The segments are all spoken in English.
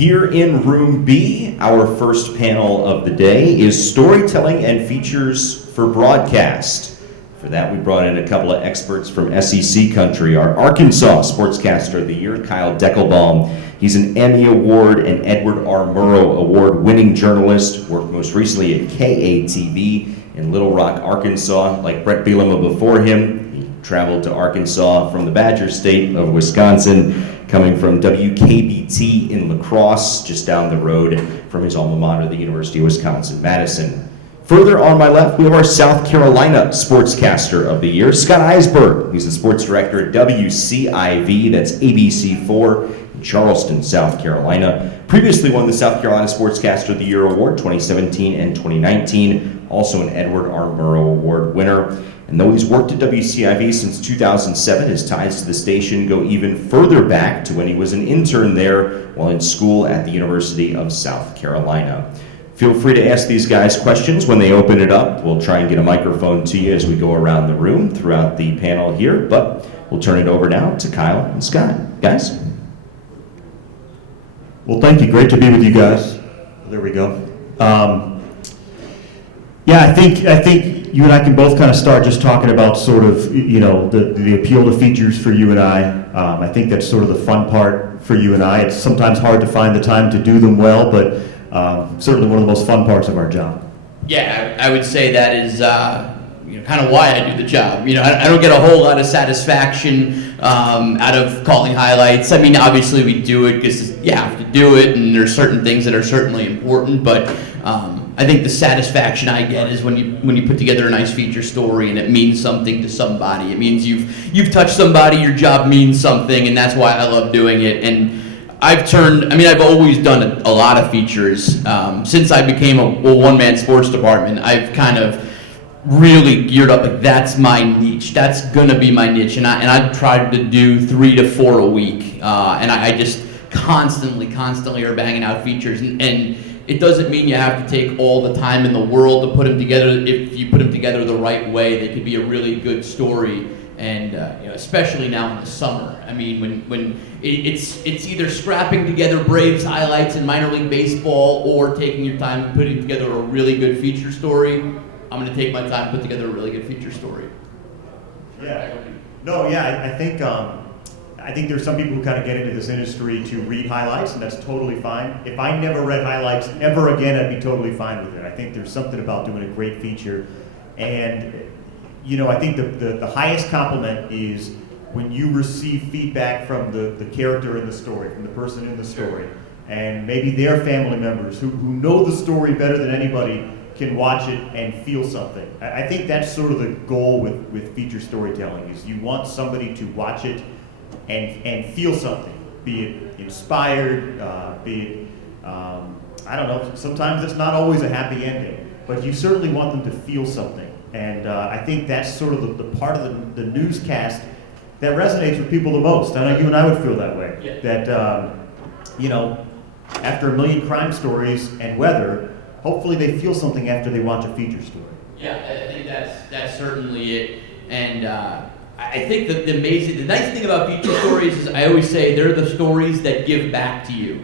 Here in Room B, our first panel of the day is storytelling and features for broadcast. For that, we brought in a couple of experts from SEC country. Our Arkansas Sportscaster of the Year, Kyle Deckelbaum. He's an Emmy Award and Edward R. Murrow Award-winning journalist, worked most recently at KATV in Little Rock, Arkansas. Like Brett Bielema before him, he traveled to Arkansas from the Badger State of Wisconsin, coming from WKBT in La Crosse, just down the road from his alma mater, the University of Wisconsin-Madison. Further on my left, we have our South Carolina Sportscaster of the Year, Scott Eisberg. He's the sports director at WCIV, that's ABC4 in Charleston, South Carolina. Previously won the South Carolina Sportscaster of the Year Award 2017 and 2019, also an Edward R. Murrow Award winner. And though he's worked at WCIV since 2007, his ties to the station go even further back to when he was an intern there while in school at the University of South Carolina. Feel free to ask these guys questions when they open it up. We'll try and get a microphone to you as we go around the room throughout the panel here, but we'll turn it over now to Kyle and Scott. Guys? Well, thank you. Great to be with you guys. There we go. Yeah, I think you and I can both kind of start just talking about sort of, you know, the appeal to features for you and I. I think that's sort of the fun part for you and I. It's sometimes hard to find the time to do them well, but certainly one of the most fun parts of our job. Yeah, I would say that is kind of why I do the job. You know, I don't get a whole lot of satisfaction out of calling highlights. I mean, obviously we do it because you have to do it, and there's certain things that are certainly important, but I think the satisfaction I get is when you put together a nice feature story and it means something to somebody. It means you've touched somebody, your job means something, and that's why I love doing it. And I've always done a lot of features. Since I became a one-man sports department, I've kind of really geared up, like that's my niche. That's gonna be my niche. And I've tried to do 3 to 4 a week. And I just constantly are banging out features. And it doesn't mean you have to take all the time in the world to put them together. If you put them together the right way, they could be a really good story. And especially now in the summer. I mean, when it's either scrapping together Braves highlights in minor league baseball or taking your time and putting together a really good feature story. I'm going to take my time and put together a really good feature story. Yeah. No, yeah, I think there's some people who kind of get into this industry to read highlights, and that's totally fine. If I never read highlights ever again, I'd be totally fine with it. I think there's something about doing a great feature, and I think the highest compliment is when you receive feedback from the character in the story, from the person in the story, and maybe their family members who know the story better than anybody can watch it and feel something. I think that's sort of the goal with feature storytelling, is you want somebody to watch it and feel something, be it inspired, be it, I don't know, sometimes it's not always a happy ending, but you certainly want them to feel something. And I think that's sort of the part of the newscast that resonates with people the most. I know you and I would feel that way. Yeah. That, after a million crime stories and weather, hopefully they feel something after they watch a feature story. Yeah, I think that's certainly it. And I think the nice thing about feature stories is I always say they're the stories that give back to you.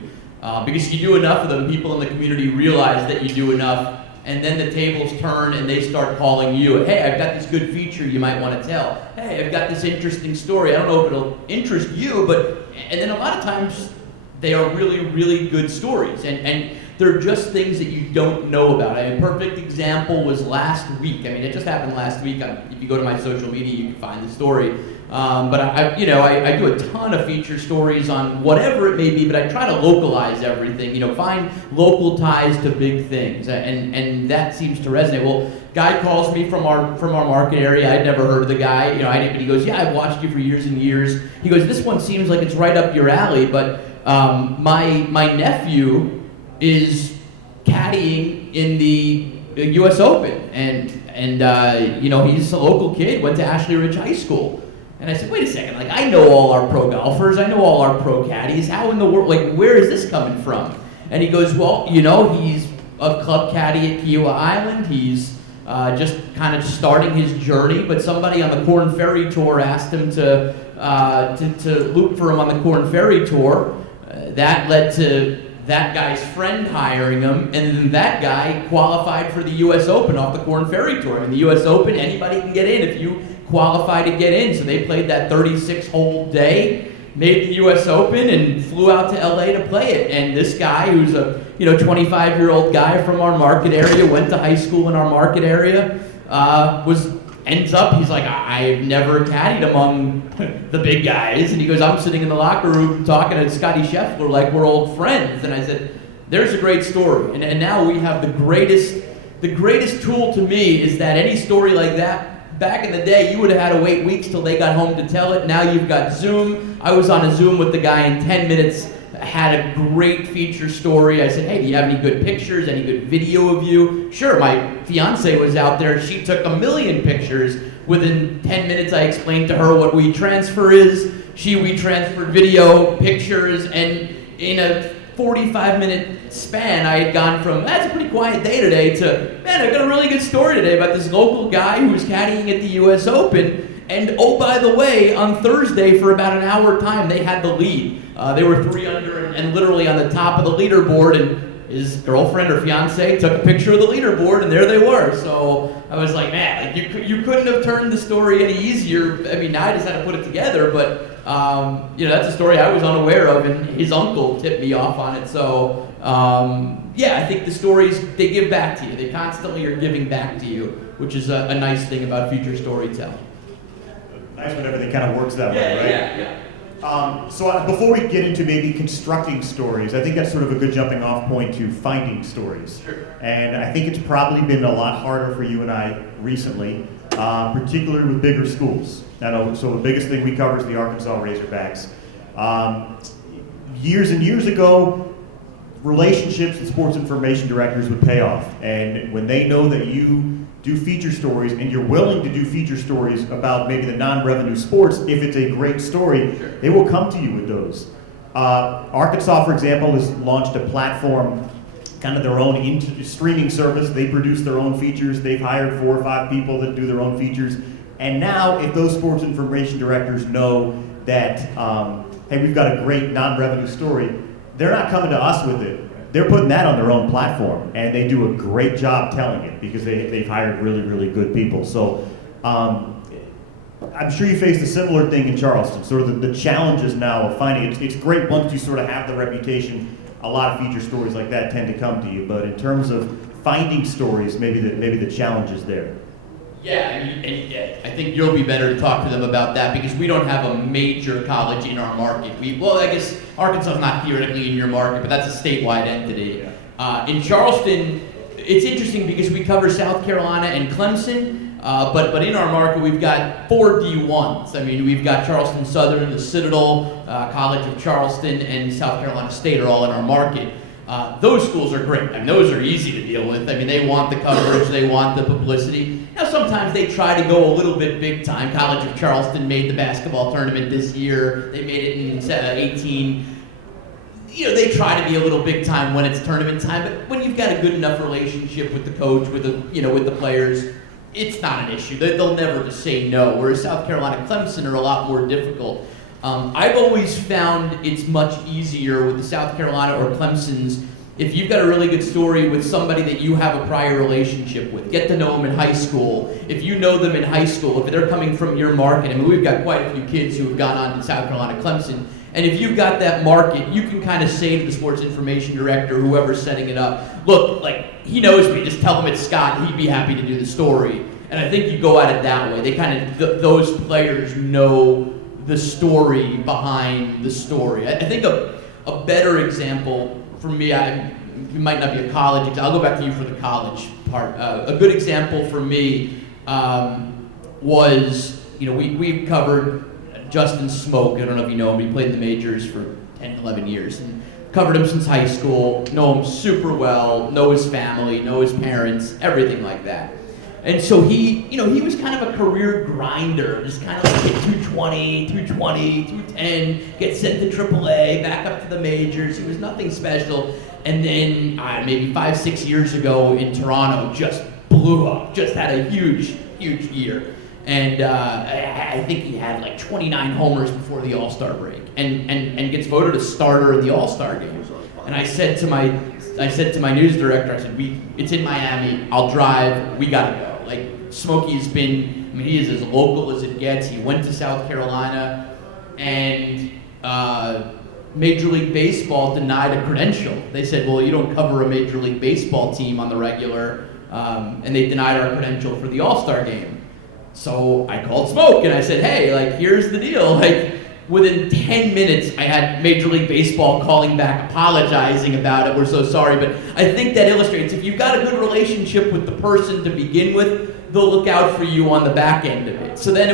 Because you do enough of them, people in the community realize that you do enough. And then the tables turn and they start calling you, hey, I've got this good feature you might want to tell. Hey, I've got this interesting story. I don't know if it'll interest you, and then a lot of times they are really, really good stories. And they're just things that you don't know about. A perfect example was last week. I mean, it just happened last week. If you go to my social media, you can find the story. But I do a ton of feature stories on whatever it may be, but I try to localize everything, find local ties to big things, and that seems to resonate. Well, guy calls me from our market area. I'd never heard of the guy, but he goes, yeah, I've watched you for years and years. He goes, this one seems like it's right up your alley, but my nephew is caddying in the U.S. Open, and he's a local kid, went to Ashley Ridge High School. And I said, wait a second, I know all our pro golfers, I know all our pro caddies, how in the world, where is this coming from? And he goes, well, he's a club caddy at Kiowa Island, he's just kind of starting his journey, but somebody on the Corn Ferry Tour asked him to loop for him on the Corn Ferry Tour. That led to that guy's friend hiring him, and then that guy qualified for the U.S. Open off the Korn Ferry Tour. And the U.S. Open, anybody can get in if you qualify to get in. So they played that 36-hole day, made the U.S. Open, and flew out to L.A. to play it. And this guy, who's a 25-year-old guy from our market area, went to high school in our market area, he's like, I've never caddied among the big guys. And he goes, I'm sitting in the locker room talking to Scotty Scheffler like we're old friends. And I said, there's a great story. And now we have the greatest tool to me is that any story like that, back in the day, you would have had to wait weeks till they got home to tell it. Now you've got Zoom. I was on a Zoom with the guy in 10 minutes, had a great feature story. I said, hey, do you have any good pictures, any good video of you? Sure, my fiance was out there. She took 1 million pictures. Within 10 minutes, I explained to her what WeTransfer is. We transferred video, pictures, and in a 45-minute span, I had gone from, that's a pretty quiet day today, to, man, I got a really good story today about this local guy who was caddying at the U.S. Open. And oh, by the way, on Thursday, for about an hour time, they had the lead. They were 3 under and literally on the top of the leaderboard, and his girlfriend or fiance took a picture of the leaderboard, and there they were. So I was like, man, you couldn't have turned the story any easier. I mean, now I just had to put it together, but that's a story I was unaware of, and his uncle tipped me off on it. So I think the stories, they give back to you. They constantly are giving back to you, which is a nice thing about future storytelling. Nice when everything kind of works that way, right? Yeah. So before we get into maybe constructing stories, I think that's sort of a good jumping off point to finding stories. Sure. And I think it's probably been a lot harder for you and I recently, particularly with bigger schools. So the biggest thing we cover is the Arkansas Razorbacks. Years and years ago, relationships with sports information directors would pay off. And when they know that you do feature stories and you're willing to do feature stories about maybe the non-revenue sports, if it's a great story, sure, they will come to you with those. Arkansas, for example, has launched a platform, kind of their own streaming service. They produce their own features. They've hired 4 or 5 people that do their own features. And now, if those sports information directors know that, hey, we've got a great non-revenue story, they're not coming to us with it. They're putting that on their own platform, and they do a great job telling it because they've hired really, really good people. So I'm sure you faced a similar thing in Charleston, sort of the challenges now of finding it. It's great once you sort of have the reputation. A lot of feature stories like that tend to come to you, but in terms of finding stories, maybe the challenge is there. Yeah, and I think you'll be better to talk to them about that because we don't have a major college in our market. I guess Arkansas is not theoretically in your market, but that's a statewide entity. Yeah. In Charleston, it's interesting because we cover South Carolina and Clemson, but in our market we've got 4 D1s. I mean, we've got Charleston Southern, the Citadel, College of Charleston, and South Carolina State are all in our market. Those schools are great. I mean, those are easy to deal with. I mean, they want the coverage, they want the publicity. Now, sometimes they try to go a little bit big time. College of Charleston made the basketball tournament this year. They made it in 18. They try to be a little big time when it's tournament time. But when you've got a good enough relationship with the coach, with the players, it's not an issue. They'll never just say no. Whereas South Carolina, Clemson are a lot more difficult. I've always found it's much easier with the South Carolina or Clemson's if you've got a really good story with somebody that you have a prior relationship with. Get to know them in high school. If you know them in high school, if they're coming from your market, I mean, we've got quite a few kids who have gone on to South Carolina, Clemson, and if you've got that market, you can kind of say to the sports information director, whoever's setting it up, look, he knows me, just tell him it's Scott, he'd be happy to do the story. And I think you go at it that way. They kind of, those players know the story behind the story. I think a better example for me, you might not be a college example. I'll go back to you for the college part. A good example for me was, we've covered Justin Smoke. I don't know if you know him. He played in the majors for 10, 11 years. And covered him since high school, know him super well, know his family, know his parents, everything like that. And so he was kind of a career grinder, just kind of like hit 220, 210, get sent to AAA, back up to the majors. He was nothing special. And then maybe 5-6 years ago in Toronto, just blew up, just had a huge, huge year. And I think he had like 29 homers before the All-Star break and gets voted a starter in the All-Star game. And I said to my news director, I said, it's in Miami. I'll drive. We gotta go. Like Smokey's been, I mean, he is as local as it gets. He went to South Carolina, and Major League Baseball denied a credential. They said, well, you don't cover a Major League Baseball team on the regular, and they denied our credential for the All-Star game. So I called Smoke and I said, hey, like, here's the deal. Like, within 10 minutes, I had Major League Baseball calling back, apologizing about it. We're so sorry. But I think that illustrates, if you've got a good relationship with the person to begin with, they'll look out for you on the back end of it. So then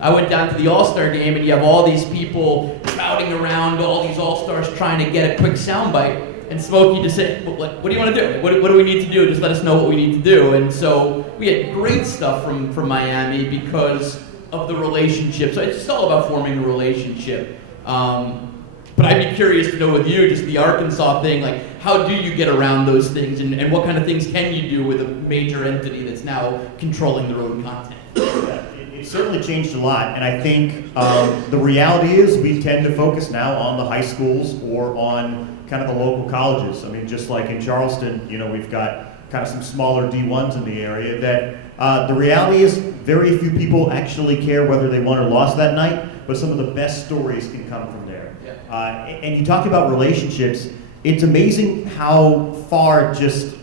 I went down to the All-Star game, and you have all these people crowding around, all these All-Stars trying to get a quick soundbite. And Smokey just said, what do you want to do? What do we need to do? Just let us know what we need to do. And so we had great stuff from Miami because of the relationship. So it's just all about forming a relationship. But I'd be curious to know with you, just the Arkansas thing, like how do you get around those things, and what kind of things can you do with a major entity that's now controlling their own content? It certainly changed a lot, and I think the reality is we tend to focus now on the high schools or on kind of the local colleges. I mean, just like in Charleston, you know, we've got kind of some smaller D1s in the area that the reality is very few people actually care whether they won or lost that night, but some of the best stories can come from there. Yeah. And you talk about relationships, it's amazing how far just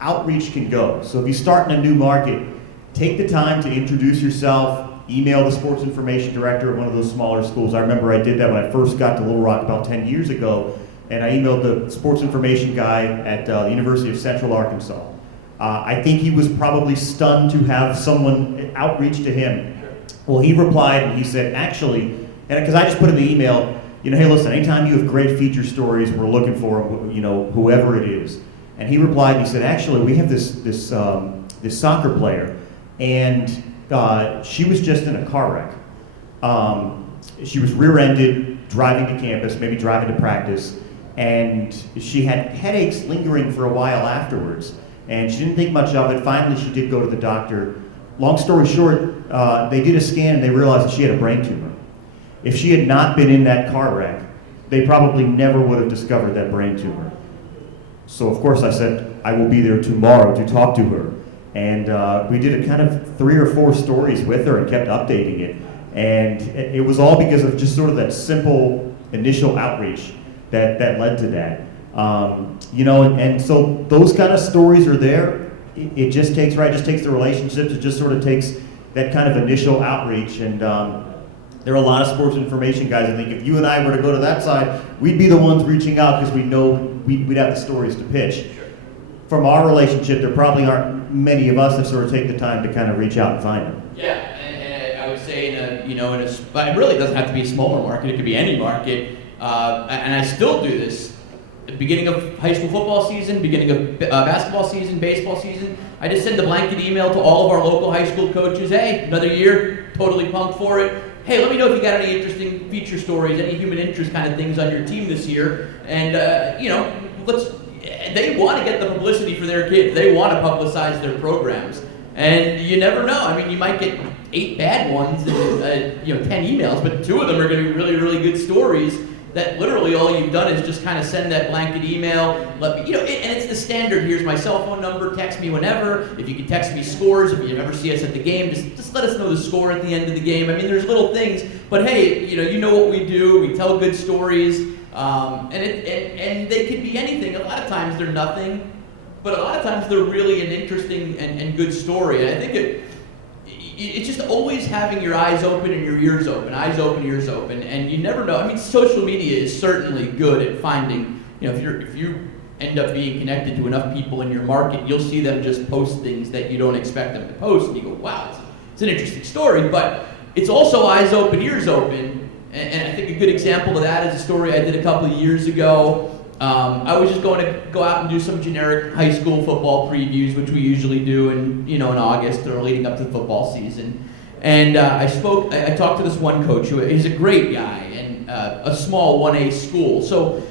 outreach can go. So if you start in a new market, take the time to introduce yourself, email the sports information director at one of those smaller schools. I remember I did that when I first got to Little Rock about 10 years ago, and I emailed the sports information guy at the University of Central Arkansas. I think he was probably stunned to have someone outreach to him. Well, he replied and he said, actually, and because I just put in the email, you know, hey, listen, anytime you have great feature stories, we're looking for, you know, whoever it is. And he replied and he said, actually, we have this soccer player, and she was just in a car wreck. She was rear-ended, driving to campus, maybe driving to practice, and she had headaches lingering for a while afterwards. And she didn't think much of it. Finally, she did go to the doctor. Long story short, they did a scan and they realized that she had a brain tumor. If she had not been in that car wreck, they probably never would have discovered that brain tumor. So of course I said, I will be there tomorrow to talk to her. And we did a kind of 3 or 4 stories with her and kept updating it. And it was all because of just sort of that simple initial outreach that led to that. You know, and so those kind of stories are there. It just takes the relationships. It just sort of takes that kind of initial outreach. And there are a lot of sports information guys. I think if you and I were to go to that side, we'd be the ones reaching out because we know we'd have the stories to pitch. From our relationship, there probably aren't many of us that sort of take the time to kind of reach out and find them. Yeah, and I would say but it really doesn't have to be a smaller market. It could be any market. And I still do this. At the beginning of high school football season, beginning of basketball season, baseball season, I just send a blanket email to all of our local high school coaches. Hey, another year, totally pumped for it. Hey, let me know if you got any interesting feature stories, any human interest kind of things on your team this year. And, they want to get the publicity for their kids. They want to publicize their programs. And you never know. I mean, you might get 8 bad ones and 10 emails, but 2 of them are going to be really, really good stories that literally all you've done is just kind of send that blanket email. Let me, and it's the standard. Here's my cell phone number. Text me whenever. If you can text me scores, if you ever see us at the game, just let us know the score at the end of the game. I mean, there's little things, but hey, you know what we do. We tell good stories, and they could be anything. A lot of times they're nothing, but a lot of times they're really an interesting and good story. And I think it's just always having your eyes open and your ears open, ears open, and you never know. I mean, social media is certainly good at finding, if you end up being connected to enough people in your market, you'll see them just post things that you don't expect them to post, and you go, wow, it's an interesting story, but it's also eyes open, ears open, and I think a good example of that is a story I did a couple of years ago. I was just going to go out and do some generic high school football previews, which we usually do in August or leading up to the football season. And I talked to this one coach who is a great guy and a small 1A school. So,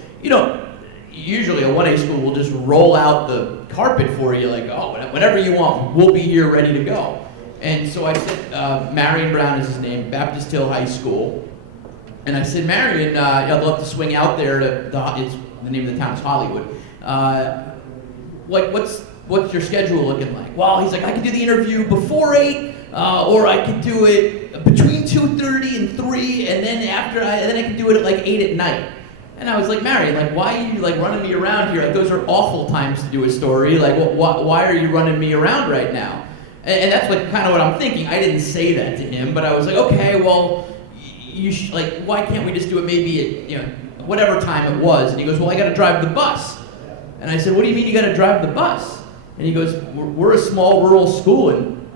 usually a 1A school will just roll out the carpet for you, like, oh, whenever you want, we'll be here ready to go. And so I said, Marion Brown is his name, Baptist Hill High School. And I said, Marion, I'd love to swing out there to it's the name of the town is Hollywood. What's your schedule looking like? Well, he's like, I could do the interview before 8, or I could do it between 2:30 and 3, and then I could do it at like 8 at night. And I was like, Marion, like, why are you like running me around here? Like, those are awful times to do a story. Like, why are you running me around right now? And that's like kind of what I'm thinking. I didn't say that to him, but I was like, okay, well, like, why can't we just do it maybe at, whatever time it was? And he goes, well, I got to drive the bus. And I said, what do you mean you got to drive the bus? And he goes, we're a small rural school, and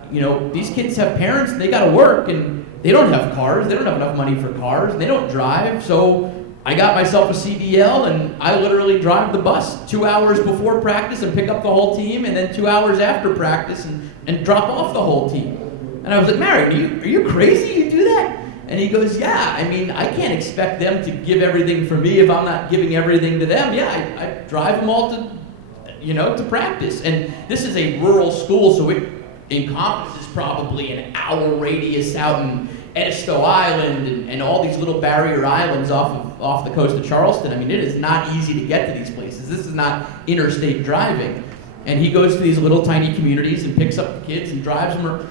these kids have parents, and they got to work, and they don't have cars. They don't have enough money for cars. And they don't drive, so I got myself a CDL, and I literally drive the bus 2 hours before practice and pick up the whole team, and then 2 hours after practice and drop off the whole team. And I was like, Marion, are you crazy? You do that? And he goes, yeah, I mean, I can't expect them to give everything for me if I'm not giving everything to them. Yeah, I drive them all to practice. And this is a rural school, so it encompasses probably an hour radius out in Edisto Island and all these little barrier islands off the coast of Charleston. I mean, it is not easy to get to these places. This is not interstate driving. And he goes to these little tiny communities and picks up the kids and drives them.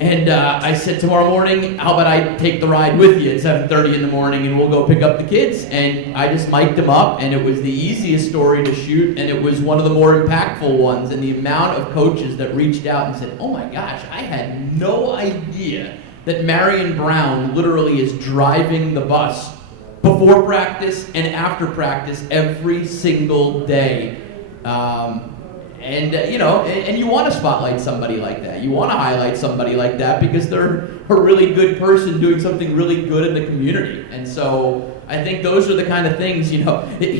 And I said, tomorrow morning, how about I take the ride with you at 7:30 in the morning and we'll go pick up the kids? And I just mic'd them up, and it was the easiest story to shoot, and it was one of the more impactful ones. And the amount of coaches that reached out and said, oh my gosh, I had no idea that Marion Brown literally is driving the bus before practice and after practice every single day. And you want to spotlight somebody like that. You want to highlight somebody like that because they're a really good person doing something really good in the community. And so I think those are the kind of things, he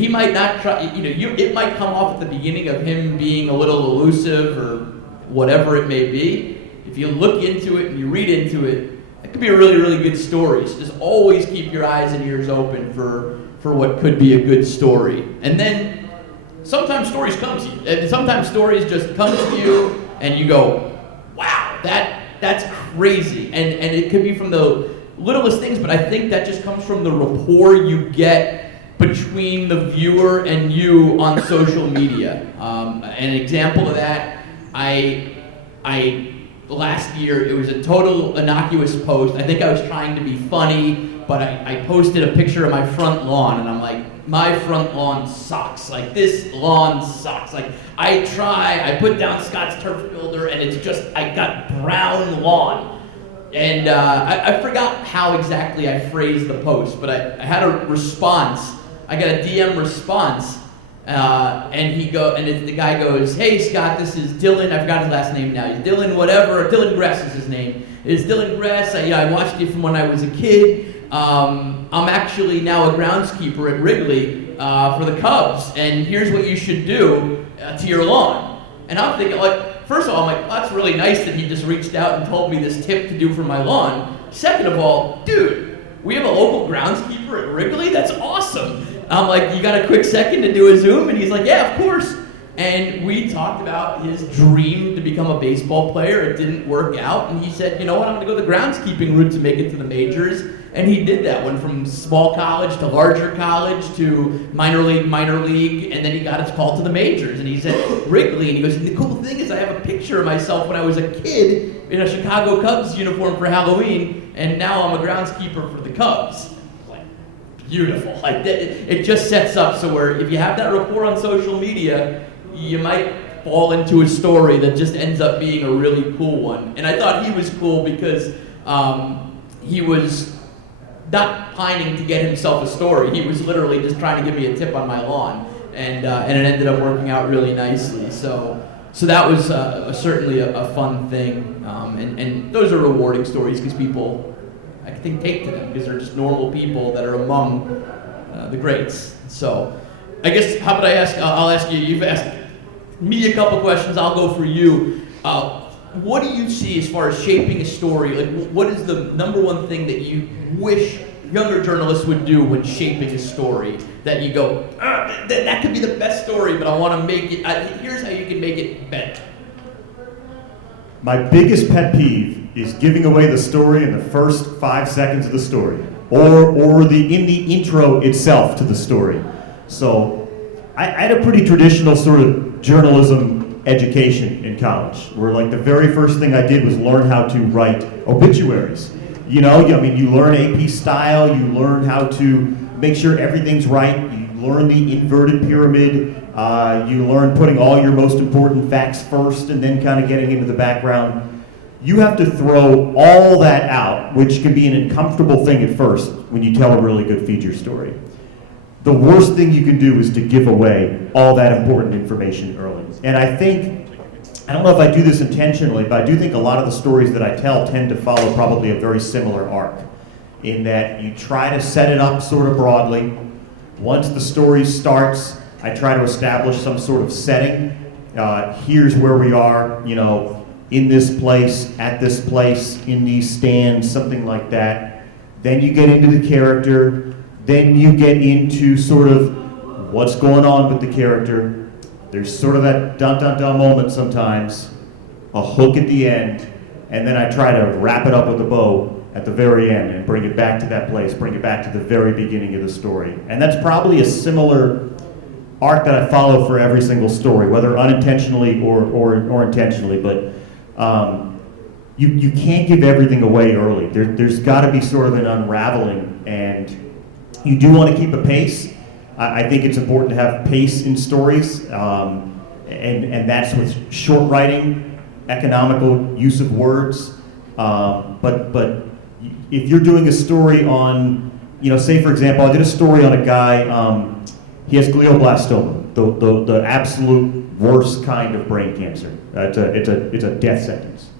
might not try, it might come off at the beginning of him being a little elusive or whatever it may be. If you look into it and you read into it, it could be a really, really good story. So just always keep your eyes and ears open for what could be a good story. And then sometimes stories come to you, and sometimes stories just come to you, and you go, wow, that's crazy. And it could be from the littlest things, but I think that just comes from the rapport you get between the viewer and you on social media. An example of that, I last year, it was a total innocuous post. I think I was trying to be funny, but I posted a picture of my front lawn, and I'm like, my front lawn sucks. Like, this lawn sucks. Like, I put down Scott's Turf Builder, and it's just, I got brown lawn. And I forgot how exactly I phrased the post, but I had a response. I got a DM response, and the guy goes, hey Scott, this is Dylan. I forgot his last name now. He's Dylan whatever. Dylan Gress is his name. It's Dylan Gress. I watched you from when I was a kid. I'm actually now a groundskeeper at Wrigley for the Cubs, and here's what you should do to your lawn. And I'm thinking, like, first of all, I'm like, that's really nice that he just reached out and told me this tip to do for my lawn. Second of all, dude, we have a local groundskeeper at Wrigley? That's awesome. I'm like, you got a quick second to do a Zoom? And he's like, yeah, of course. And we talked about his dream to become a baseball player. It didn't work out. And he said, you know what, I'm going to go the groundskeeping route to make it to the majors. And he did that, went from small college to larger college to minor league, and then he got his call to the majors. And he's at Wrigley, and he goes, and the cool thing is I have a picture of myself when I was a kid in a Chicago Cubs uniform for Halloween, and now I'm a groundskeeper for the Cubs. Like, beautiful. Like, it just sets up so where if you have that rapport on social media, you might fall into a story that just ends up being a really cool one. And I thought he was cool because he was not pining to get himself a story. He was literally just trying to give me a tip on my lawn, and it ended up working out really nicely. So that was certainly a fun thing, and those are rewarding stories because people, I think, take to them because they're just normal people that are among the greats. So I guess, how about I'll ask you, you've asked me a couple questions, I'll go for you. What do you see as far as shaping a story? Like, what is the number one thing that you wish younger journalists would do when shaping a story? That you go, that could be the best story, but I want to make it, here's how you can make it better. My biggest pet peeve is giving away the story in the first 5 seconds of the story, or in the intro itself to the story. So I had a pretty traditional sort of journalism education in college, where like the very first thing I did was learn how to write obituaries. You know, I mean, you learn AP style, you learn how to make sure everything's right, you learn the inverted pyramid, you learn putting all your most important facts first and then kind of getting into the background. You have to throw all that out, which can be an uncomfortable thing at first when you tell a really good feature story. The worst thing you can do is to give away all that important information early. And I think, I don't know if I do this intentionally, but I do think a lot of the stories that I tell tend to follow probably a very similar arc, in that you try to set it up sort of broadly. Once the story starts, I try to establish some sort of setting. Here's where we are, you know, in this place, at this place, in these stands, something like that. Then you get into the character. Then you get into sort of what's going on with the character. There's sort of that dun-dun-dun moment sometimes, a hook at the end, and then I try to wrap it up with a bow at the very end and bring it back to that place, bring it back to the very beginning of the story. And that's probably a similar arc that I follow for every single story, whether unintentionally or intentionally, but you can't give everything away early. There's got to be sort of an unraveling, and you do want to keep a pace. I think it's important to have pace in stories, and that's with short writing, economical use of words. But if you're doing a story on, you know, say for example, I did a story on a guy, he has glioblastoma, the absolute worst kind of brain cancer. It's a death sentence.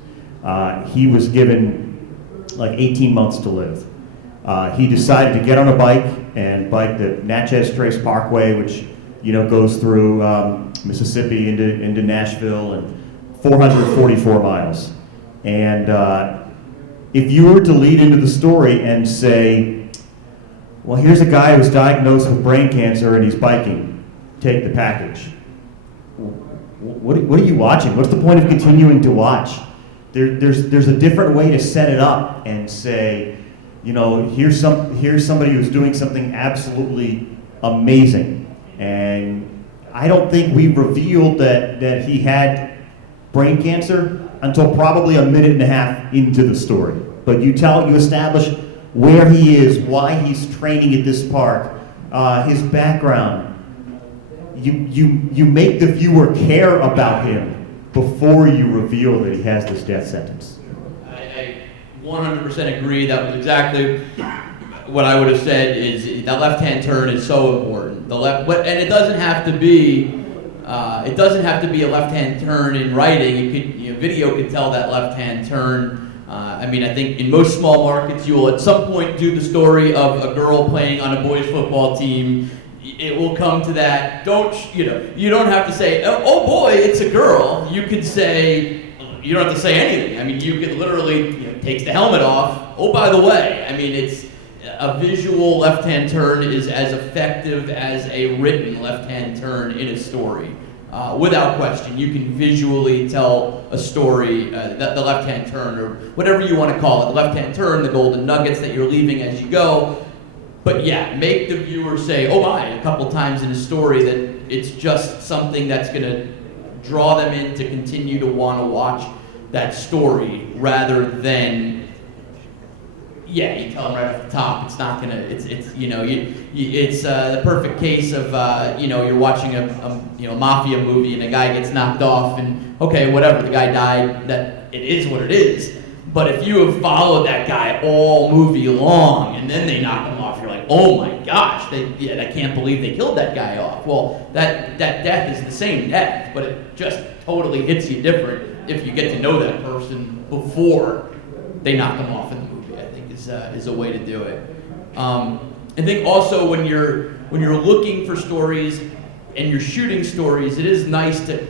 He was given like 18 months to live. He decided to get on a bike and bike the Natchez Trace Parkway, which, you know, goes through Mississippi into Nashville, and 444 miles. And if you were to lead into the story and say, well, here's a guy who's diagnosed with brain cancer and he's biking, take the package. What are you watching? What's the point of continuing to watch? There's a different way to set it up and say, you know, here's somebody who's doing something absolutely amazing. And I don't think we revealed that he had brain cancer until probably a minute and a half into the story. But you establish where he is, why he's training at this park, his background. You make the viewer care about him before you reveal that he has this death sentence. I 100% agree. That was exactly what I would have said. Is that left-hand turn is so important. And it doesn't have to be. It doesn't have to be a left-hand turn in writing. It could, you know, video could tell that left-hand turn. I mean, I think in most small markets, you will at some point do the story of a girl playing on a boys' football team. It will come to that. You don't have to say, oh boy, it's a girl. You could say, you don't have to say anything. I mean, you could literally, you know, takes the helmet off. Oh, by the way, I mean, it's a visual left-hand turn is as effective as a written left-hand turn in a story. Without question, you can visually tell a story, the left-hand turn, or whatever you want to call it, the left-hand turn, the golden nuggets that you're leaving as you go. But yeah, make the viewer say, oh my, a couple times in a story that it's just something that's going to draw them in to continue to want to watch that story, rather than, yeah, you tell them right off the top, it's not gonna, it's you know, it's the perfect case of, you know, you're watching a mafia movie and a guy gets knocked off and, okay, whatever, the guy died, that it is what it is. But if you have followed that guy all movie long and then they knock him off, you're like, oh my gosh, I can't believe they killed that guy off. Well, that death is the same death, but it just totally hits you different if you get to know that person before they knock him off in the movie. I think is a way to do it. I think also when you're looking for stories and you're shooting stories, it is nice to,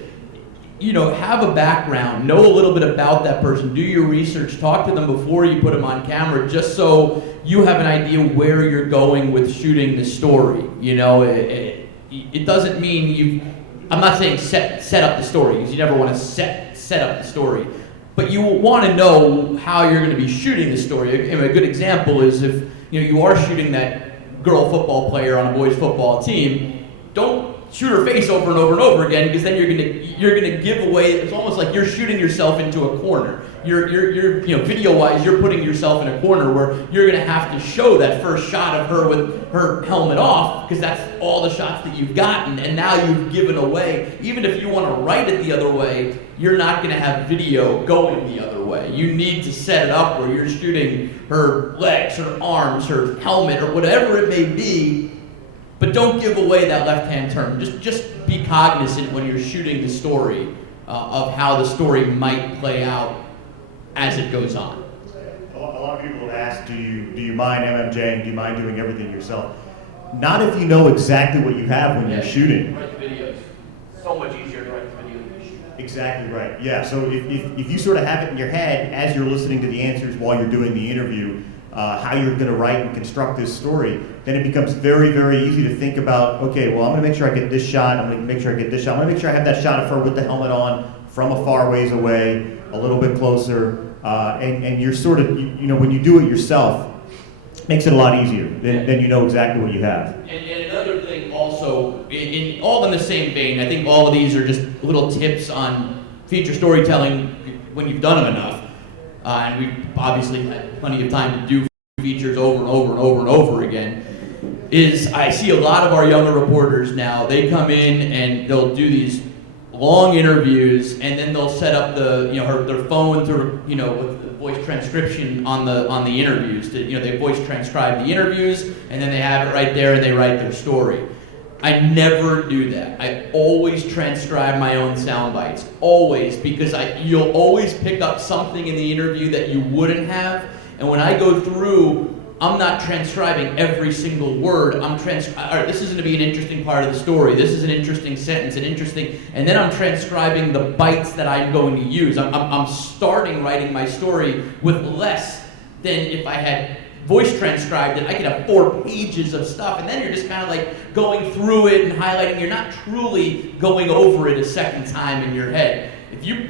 you know, have a background, know a little bit about that person, do your research, talk to them before you put them on camera, just so you have an idea where you're going with shooting the story. You know, it doesn't mean I'm not saying set up the story, because you never want to set up the story, but you want to know how you're going to be shooting the story. And a good example is if, you know, you are shooting that girl football player on a boys football team, don't shoot her face over and over and over again, because then you're gonna give away. It's almost like you're shooting yourself into a corner. You're video-wise, you're putting yourself in a corner where you're gonna have to show that first shot of her with her helmet off, because that's all the shots that you've gotten, and now you've given away. Even if you want to write it the other way, you're not gonna have video going the other way. You need to set it up where you're shooting her legs, her arms, her helmet, or whatever it may be. But don't give away that left-hand turn. Just be cognizant when you're shooting the story of how the story might play out as it goes on. A lot of people have asked, do you mind MMJing? Do you mind doing everything yourself? Not if you know exactly what you have when you're shooting. Write the videos. So much easier to write the video than shoot. Exactly right. Yeah. So if you sort of have it in your head as you're listening to the answers while you're doing the interview, how you're going to write and construct this story, then it becomes very, very easy to think about, okay, well, I'm going to make sure I get this shot, I'm going to make sure I get this shot, I'm going to make sure I have that shot of her with the helmet on from a far ways away, a little bit closer, and you're sort of, when you do it yourself, it makes it a lot easier, then you know exactly what you have. And another thing also, all in the same vein, I think all of these are just little tips on feature storytelling when you've done them enough. And we've obviously had plenty of time to do features over and over and over and over again, is I see a lot of our younger reporters now, they come in and they'll do these long interviews, and then they'll set up their phone to, with the voice transcription on the interviews. They voice transcribe the interviews, and then they have it right there and they write their story. I never do that. I always transcribe my own sound bites, always, because you'll always pick up something in the interview that you wouldn't have. And when I go through, I'm not transcribing every single word. All right, this is going to be an interesting part of the story. This is an interesting sentence, and then I'm transcribing the bites that I'm going to use. I'm starting writing my story with less than if I had voice transcribed it. I could have 4 pages of stuff, and then you're just kind of like going through it and highlighting. You're not truly going over it a second time in your head. If you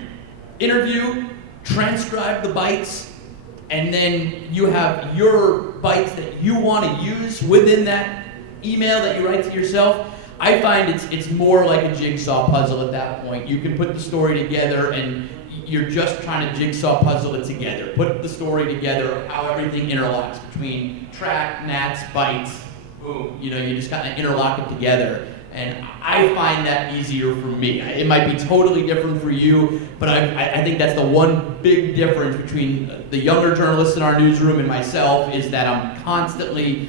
interview, transcribe the bites, and then you have your bites that you want to use within that email that you write to yourself, I find it's more like a jigsaw puzzle at that point. You can put the story together, and you're just trying to jigsaw puzzle it together. Put the story together, how everything interlocks between track, nats, bites, boom. You just kind of interlock it together. And I find that easier for me. It might be totally different for you, but I think that's the one big difference between the younger journalists in our newsroom and myself, is that I'm constantly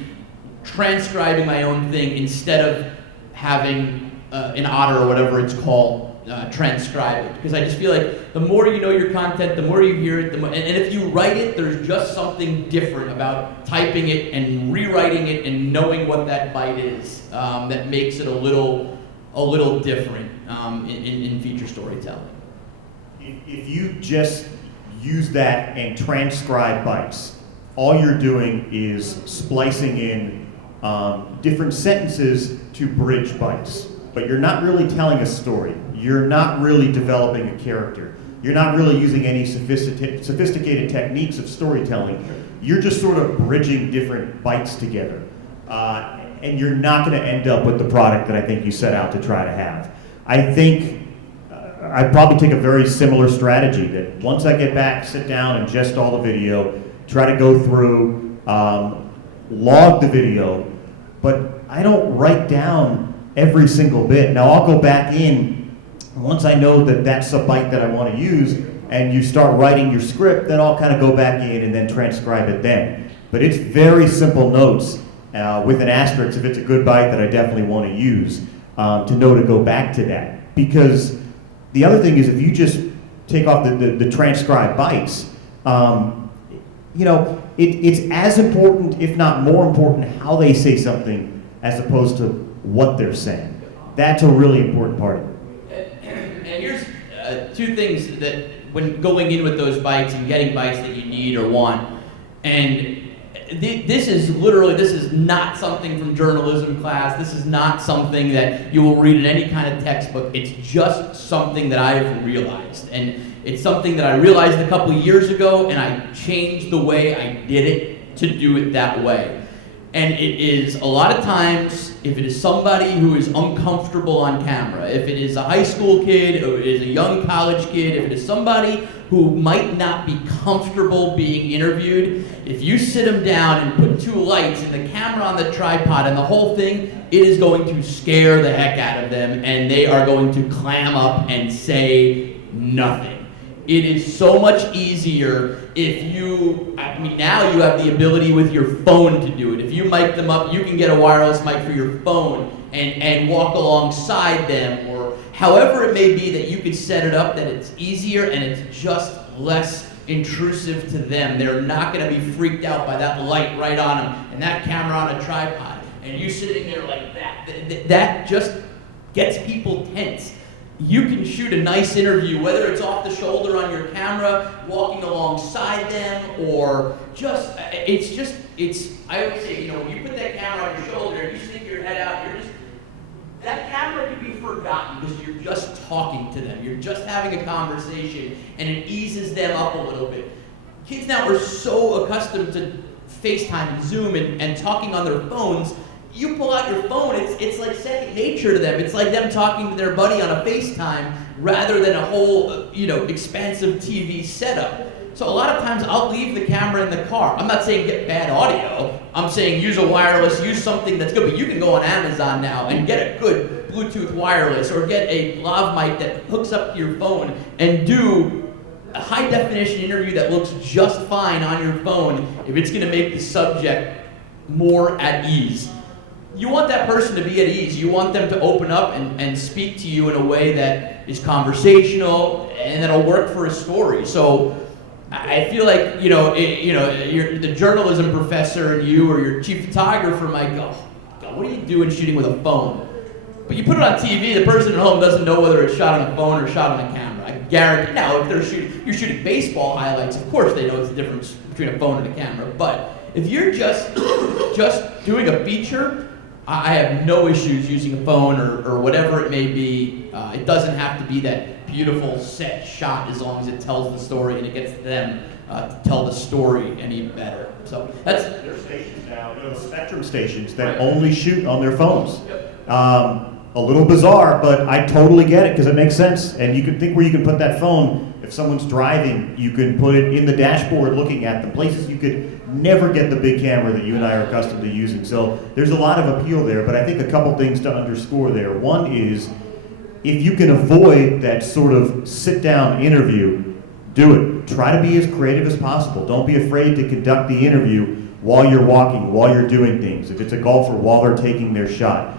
transcribing my own thing instead of having an otter or whatever it's called transcribe it. Because I just feel like the more you know your content, the more you hear it, and if you write it, there's just something different about typing it and rewriting it and knowing what that bite is that makes it a little different in feature storytelling. If you just use that and transcribe bites, all you're doing is splicing in different sentences to bridge bites. But you're not really telling a story. You're not really developing a character. You're not really using any sophisticated techniques of storytelling. You're just sort of bridging different bites together. And you're not going to end up with the product that I think you set out to try to have. I think I'd probably take a very similar strategy, that once I get back, sit down and ingest all the video, try to go through, log the video, but I don't write down every single bit. Now I'll go back in, once I know that that's a bite that I want to use, and you start writing your script, then I'll kind of go back in and then transcribe it then. But it's very simple notes with an asterisk if it's a good bite that I definitely want to use to know to go back to that. Because the other thing is, if you just take off the transcribed bites, it's as important, if not more important, how they say something as opposed to what they're saying. That's a really important part of it. And here's 2 things that, when going in with those bites and getting bites that you need or want, and this is not something from journalism class. This is not something that you will read in any kind of textbook. It's just something that I've realized. And it's something that I realized a couple of years ago, and I changed the way I did it to do it that way. And it is, a lot of times, if it is somebody who is uncomfortable on camera, if it is a high school kid, or it is a young college kid, if it is somebody who might not be comfortable being interviewed, if you sit them down and put 2 lights and the camera on the tripod and the whole thing, it is going to scare the heck out of them, and they are going to clam up and say nothing. It is so much easier if now you have the ability with your phone to do it. If you mic them up, you can get a wireless mic for your phone and walk alongside them, or however it may be that you could set it up that it's easier and it's just less intrusive to them. They're not going to be freaked out by that light right on them and that camera on a tripod and you sitting there like that. That just gets people tense. You can shoot a nice interview, whether it's off the shoulder on your camera, walking alongside them, or I always say, when you put that camera on your shoulder and you stick your head out, that camera can be forgotten because you're just talking to them. You're just having a conversation, and it eases them up a little bit. Kids now are so accustomed to FaceTime and Zoom and talking on their phones. You pull out your phone, it's like second nature to them. It's like them talking to their buddy on a FaceTime rather than a whole, expansive TV setup. So a lot of times I'll leave the camera in the car. I'm not saying get bad audio. I'm saying use a wireless, use something that's good. But you can go on Amazon now and get a good Bluetooth wireless or get a lav mic that hooks up to your phone and do a high definition interview that looks just fine on your phone if it's gonna make the subject more at ease. You want that person to be at ease. You want them to open up and speak to you in a way that is conversational and that'll work for a story. So I feel like, you're the journalism professor and you or your chief photographer might go, God, what are you doing shooting with a phone? But you put it on TV, the person at home doesn't know whether it's shot on a phone or shot on a camera. I guarantee. Now, if you're shooting baseball highlights, of course they know the difference between a phone and a camera. But if you're just doing a feature, I have no issues using a phone or whatever it may be. It doesn't have to be that beautiful set shot as long as it tells the story and it gets them to tell the story any better. So that's... There are stations now, Spectrum stations that only shoot on their phones. Yep. A little bizarre, but I totally get it because it makes sense. And you can think where you can put that phone. If someone's driving, you can put it in the dashboard looking at them, places you could never get the big camera that you and I are accustomed to using. So there's a lot of appeal there, but I think a couple things to underscore there. One is, if you can avoid that sort of sit-down interview, do it. Try to be as creative as possible. Don't be afraid to conduct the interview while you're walking, while you're doing things. If it's a golfer, while they're taking their shot.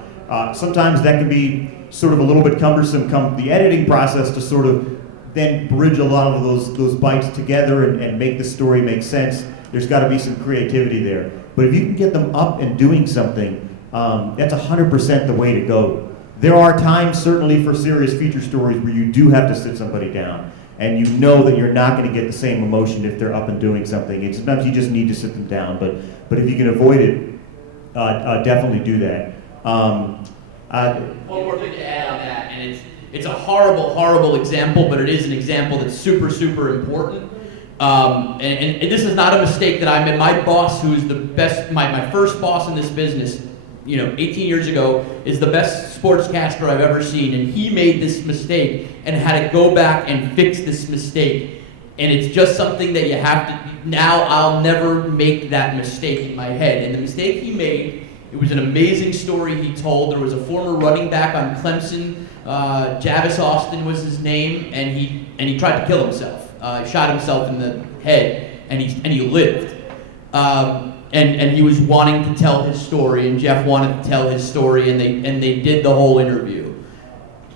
Sometimes that can be sort of a little bit cumbersome come the editing process to sort of then bridge a lot of those bites together and make the story make sense. There's got to be some creativity there. But if you can get them up and doing something, that's 100% the way to go. There are times, certainly for serious feature stories, where you do have to sit somebody down, and you know that you're not going to get the same emotion if they're up and doing something. And sometimes you just need to sit them down. But if you can avoid it, definitely do that. One more thing to add on that, and it's a horrible, horrible example, but it is an example that's super, super important. And this is not a mistake that I made. My boss, who's the best, my first boss in this business, 18 years ago, is the best sportscaster I've ever seen, and he made this mistake and had to go back and fix this mistake. And it's just something that you have to, now I'll never make that mistake in my head. And the mistake he made, it was an amazing story he told. There was a former running back on Clemson, Javis Austin was his name, and he tried to kill himself. Shot himself in the head, and he lived. And he was wanting to tell his story, and Jeff wanted to tell his story, and they did the whole interview.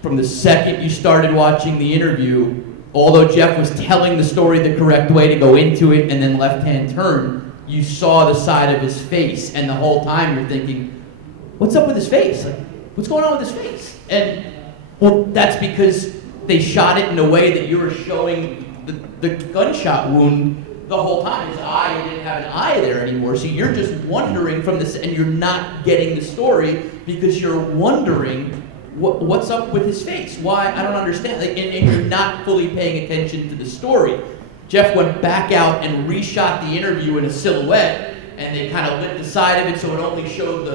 From the second you started watching the interview, although Jeff was telling the story the correct way to go into it and then left-hand turn, you saw the side of his face, and the whole time you're thinking, what's up with his face? Like, what's going on with his face? And, well, that's because they shot it in a way that you were showing the gunshot wound the whole time. His eye, he didn't have an eye there anymore, so you're just wondering from this, and you're not getting the story because you're wondering what's up with his face. Why? I don't understand. And you're not fully paying attention to the story. Jeff went back out and reshot the interview in a silhouette, and they kind of lit the side of it so it only showed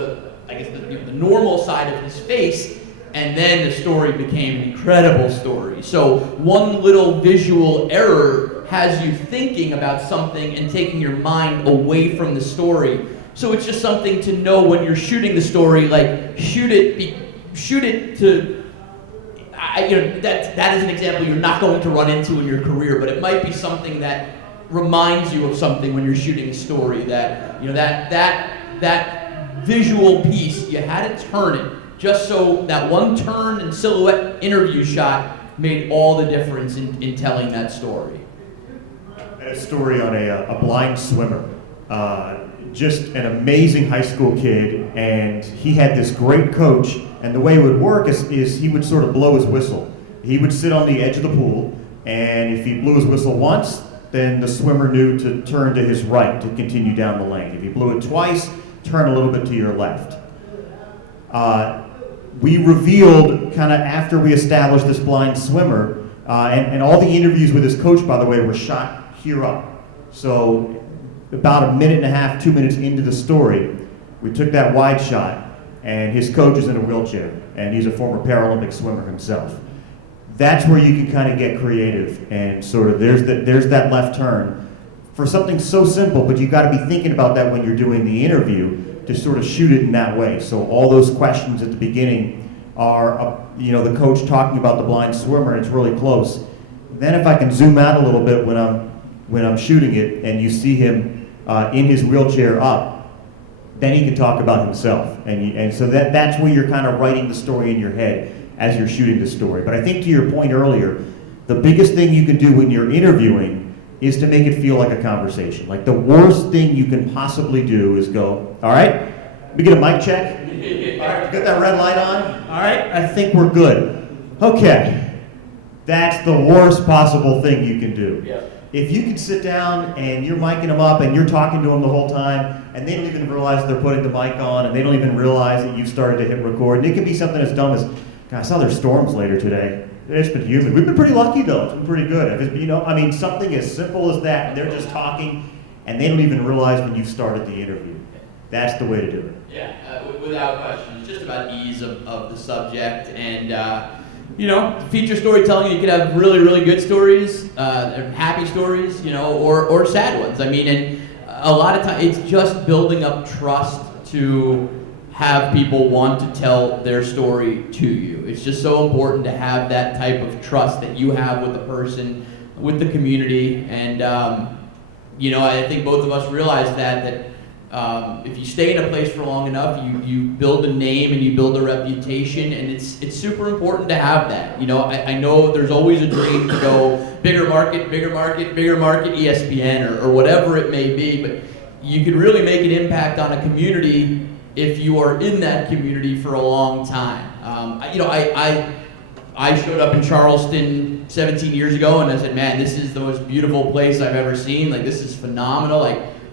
I guess the normal side of his face, and then the story became an incredible story. So one little visual error has you thinking about something and taking your mind away from the story. So it's just something to know when you're shooting the story, like shoot it to, that is an example you're not going to run into in your career, but it might be something that reminds you of something when you're shooting a story, that that visual piece, you had to turn it just so that one turn and silhouette interview shot made all the difference in telling that story. I had a story on a blind swimmer, just an amazing high school kid, and he had this great coach, and the way it would work is he would sort of blow his whistle. He would sit on the edge of the pool, and if he blew his whistle once, then the swimmer knew to turn to his right to continue down the lane. If he blew it twice, turn a little bit to your left. We revealed, kind of after we established this blind swimmer, and all the interviews with his coach, by the way, were shot here up. So about a minute and a half, 2 minutes into the story, we took that wide shot, and his coach is in a wheelchair, and he's a former Paralympic swimmer himself. That's where you can kind of get creative, and sort of there's that left turn for something so simple, but you got to be thinking about that when you're doing the interview to sort of shoot it in that way. So all those questions at the beginning are, the coach talking about the blind swimmer, and it's really close. Then if I can zoom out a little bit when I'm shooting it, and you see him in his wheelchair up, then he can talk about himself, and so that's where you're kind of writing the story in your head as you're shooting the story. But I think to your point earlier, the biggest thing you can do when you're interviewing is to make it feel like a conversation. Like the worst thing you can possibly do is go, all right, we get a mic check. All right, get that red light on. All right, I think we're good. Okay, that's the worst possible thing you can do. Yeah. If you can sit down and you're micing them up and you're talking to them the whole time, and they don't even realize they're putting the mic on, and they don't even realize that you've started to hit record, and it can be something as dumb as, God, I saw there's storms later today. It's been humid. We've been pretty lucky though. It's been pretty good. Something as simple as that, and they're just talking, and they don't even realize when you've started the interview. That's the way to do it. Yeah, without question. It's just about ease of the subject, and feature storytelling. You could have really, really good stories, happy stories, or sad ones. And a lot of times it's just building up trust to have people want to tell their story to you. It's just so important to have that type of trust that you have with the person, with the community, and I think both of us realize that if you stay in a place for long enough, you build a name and you build a reputation, and it's super important to have that. I know there's always a dream to go bigger market, ESPN or whatever it may be, but you can really make an impact on a community if you are in that community for a long time. I showed up in Charleston 17 years ago, and I said, man, this is the most beautiful place I've ever seen. This is phenomenal.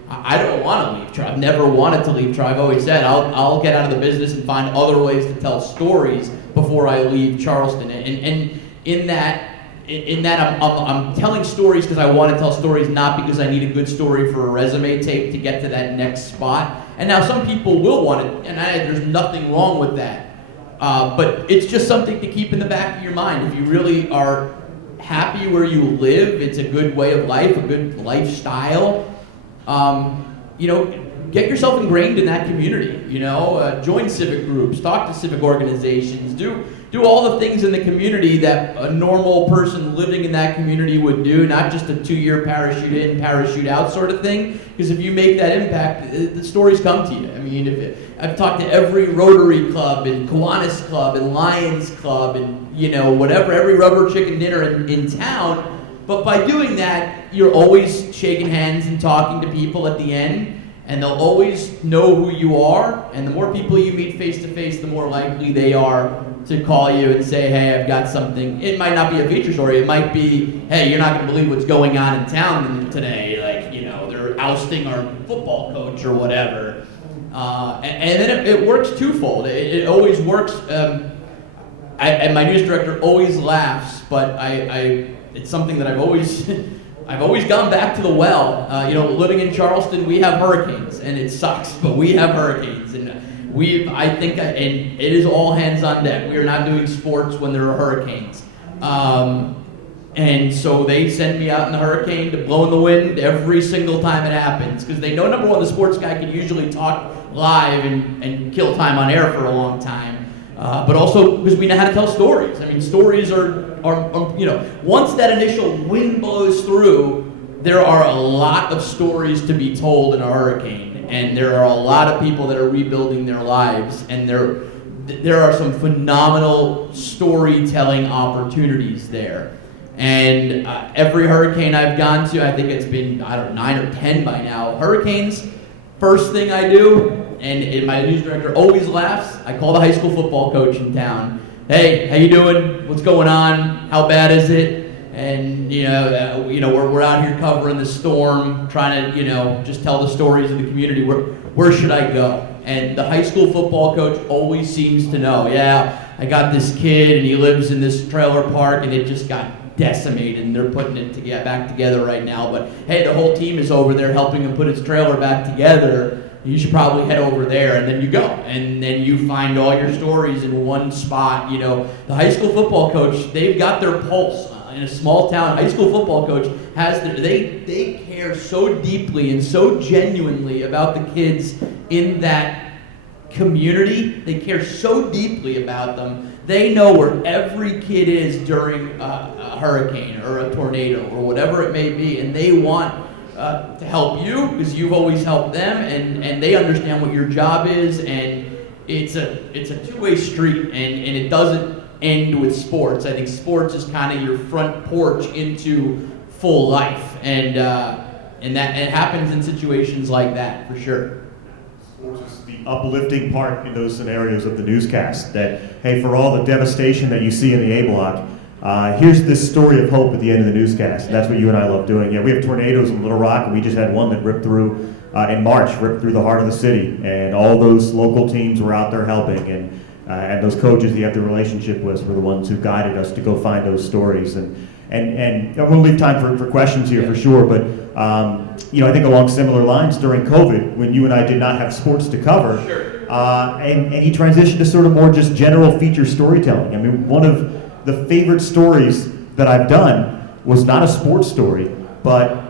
I don't want to leave Tri. I've never wanted to leave Tri. I've always said I'll get out of the business and find other ways to tell stories before I leave Charleston. And in that I'm telling stories because I want to tell stories, not because I need a good story for a resume tape to get to that next spot. And now some people will want it, and there's nothing wrong with that. But it's just something to keep in the back of your mind. If you really are happy where you live, it's a good way of life, a good lifestyle. Get yourself ingrained in that community. Join civic groups, talk to civic organizations, do all the things in the community that a normal person living in that community would do, not just a 2-year parachute in, parachute out sort of thing. Because if you make that impact, the stories come to you. I've talked to every Rotary Club and Kiwanis Club and Lions Club and whatever, every rubber chicken dinner in town. But by doing that, you're always shaking hands and talking to people at the end, and they'll always know who you are. And the more people you meet face to face, the more likely they are to call you and say, hey, I've got something. It might not be a feature story. It might be, hey, you're not going to believe what's going on in town today. They're ousting our football coach or whatever. And then it works twofold. It always works. And my news director always laughs, but it's something that I've always gone back to the well. Living in Charleston, we have hurricanes, and it sucks, but we have hurricanes. And and it is all hands on deck. We are not doing sports when there are hurricanes. And so they send me out in the hurricane to blow in the wind every single time it happens. Because they know, number one, the sports guy can usually talk live and kill time on air for a long time. But also because we know how to tell stories. I mean, stories are once that initial wind blows through, there are a lot of stories to be told in a hurricane. And there are a lot of people that are rebuilding their lives. And there are some phenomenal storytelling opportunities there. And every hurricane I've gone to, I think it's been, 9 or 10 by now. Hurricanes, first thing I do, and my news director always laughs, I call the high school football coach in town. Hey, how you doing? What's going on? How bad is it? And, we're out here covering the storm, trying to, just tell the stories of the community. Where should I go? And the high school football coach always seems to know, I got this kid and he lives in this trailer park and it just got decimated and they're putting it back together right now. But hey, the whole team is over there helping him put his trailer back together. You should probably head over there, and then you go. And then you find all your stories in one spot. The high school football coach, they've got their pulse. In a small town, high school football coach they care so deeply and so genuinely about the kids in that community. They care so deeply about them. They know where every kid is during a hurricane or a tornado or whatever it may be, and they want to help you because you've always helped them, and they understand what your job is, and it's a two-way street, and it doesn't end with sports. I think sports is kind of your front porch into full life, and it happens in situations like that for sure. Sports is the uplifting part in those scenarios of the newscast. That, hey, for all the devastation that you see in the A block, here's this story of hope at the end of the newscast. That's what you and I love doing. Yeah, we have tornadoes in Little Rock, and we just had one that ripped through in March, ripped through the heart of the city, and all those local teams were out there helping, and those coaches that you have the relationship with were the ones who guided us to go find those stories. And we'll leave time for questions here for sure, but I think along similar lines during COVID, when you and I did not have sports to cover, Sure. And he transitioned to sort of more just general feature storytelling. I mean, one of the favorite stories that I've done was not a sports story, but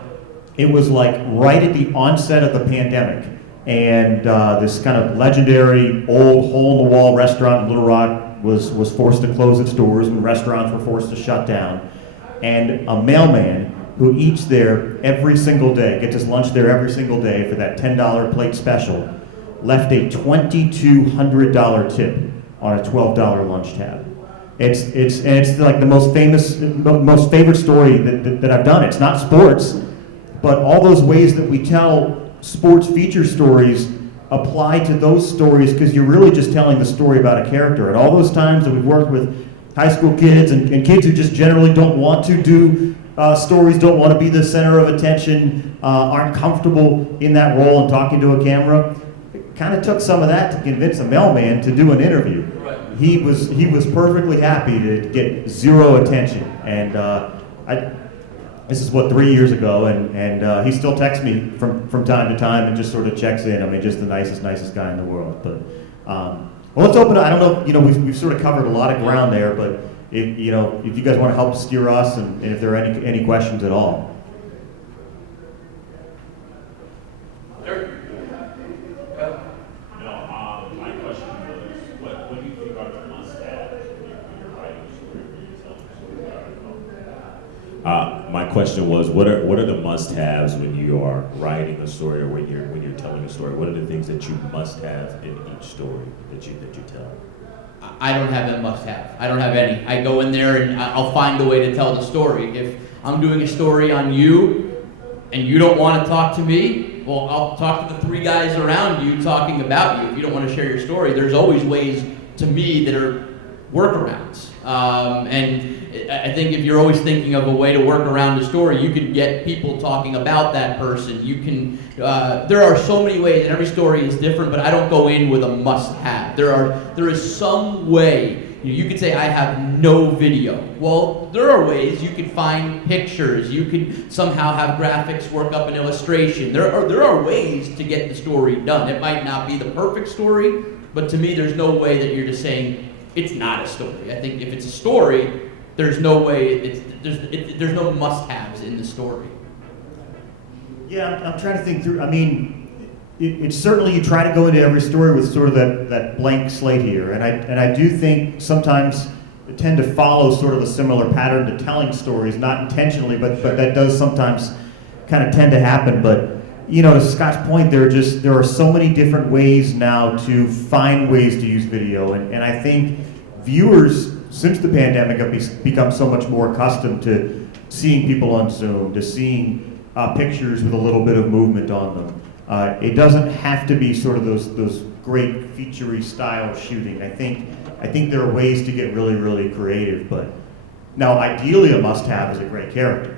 it was like right at the onset of the pandemic. And this kind of legendary old hole-in-the-wall restaurant in Little Rock was forced to close its doors when restaurants were forced to shut down. And a mailman who eats there every single day, gets his lunch there every single day for that $10 plate special, left a $2,200 tip on a $12 lunch tab. It's like the most favorite story that I've done. It's not sports, but all those ways that we tell sports feature stories apply to those stories because you're really just telling the story about a character. And all those times that we've worked with high school kids and kids who just generally don't want to do stories, don't want to be the center of attention, aren't comfortable in that role and talking to a camera, it kind of took some of that to convince a mailman to do an interview. Right. He was perfectly happy to get zero attention. And this is 3 years ago, and he still texts me from time to time and just sort of checks in. I mean, just the nicest guy in the world. But well, let's open it. I don't know. We've sort of covered a lot of ground there, but if you guys want to help steer us, and if there are any questions at all. My question was, what do you think are the must-haves when you're writing a story, when you're telling a story? My question was, what are the must-haves when you are writing a story or when you're telling a story? What are the things that you must have in each story that you tell? I don't have a must-have. I don't have any. I go in there and I'll find a way to tell the story. If I'm doing a story on you and you don't want to talk to me, well, I'll talk to the three guys around you talking about you. If you don't want to share your story, there's always ways to me that are workarounds. And I think if you're always thinking of a way to work around the story, you can get people talking about that person. You can. There are so many ways, and every story is different. But I don't go in with a must-have. There is some way. You could say I have no video. Well, there are ways you could find pictures. You could somehow have graphics work up an illustration. There are ways to get the story done. It might not be the perfect story, But to me, there's no way that you're just saying it's not a story. I think if it's a story, there's no way there's no must-haves in the story. Yeah, I'm trying to think through. I mean, it's certainly you try to go into every story with sort of that blank slate here, and I do think sometimes I tend to follow sort of a similar pattern to telling stories, not intentionally, but that does sometimes kind of tend to happen. But you know, to Scott's point, there are so many different ways now to find ways to use video, and I think viewers since the pandemic have become so much more accustomed to seeing people on Zoom, to seeing pictures with a little bit of movement on them. It doesn't have to be sort of those great feature-y style shooting. I think there are ways to get really, really creative, but now ideally a must-have is a great character.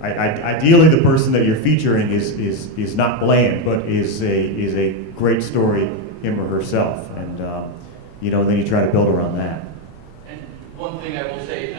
Ideally the person that you're featuring is not bland, but is a great story, him or herself, and then you try to build around that. And one thing I will say,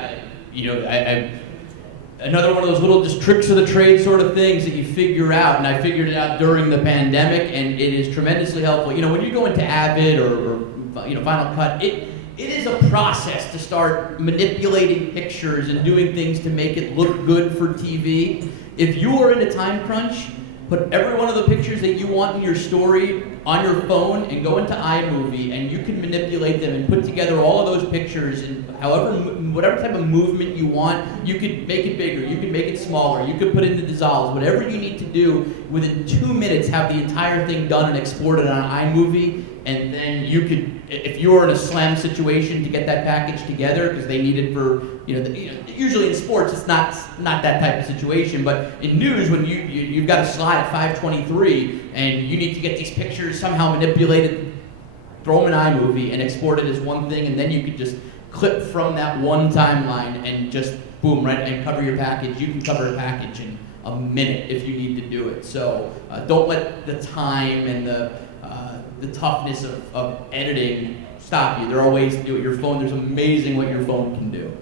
another one of those little just tricks of the trade sort of things that you figure out, and I figured it out during the pandemic, and it is tremendously helpful. You know, when you go into Avid or Final Cut, it is a process to start manipulating pictures and doing things to make it look good for TV. If you are in a time crunch, put every one of the pictures that you want in your story on your phone and go into iMovie, and you can manipulate them and put together all of those pictures and whatever type of movement you want. You could make it bigger, you could make it smaller, you could put it into dissolves, whatever you need to do. Within 2 minutes, have the entire thing done and exported on iMovie, and then you could, if you're in a slam situation, to get that package together because they need it for, usually in sports it's not that type of situation, but in news when you've got a slot at 5:23 and you need to get these pictures somehow manipulated, throw them in iMovie and export it as one thing, and then you could just clip from that one timeline and just boom, right, and cover your package. You can cover a package in a minute if you need to do it. So don't let the time and the toughness of editing stop you. There are ways to do it. Your phone, there's amazing what your phone can do.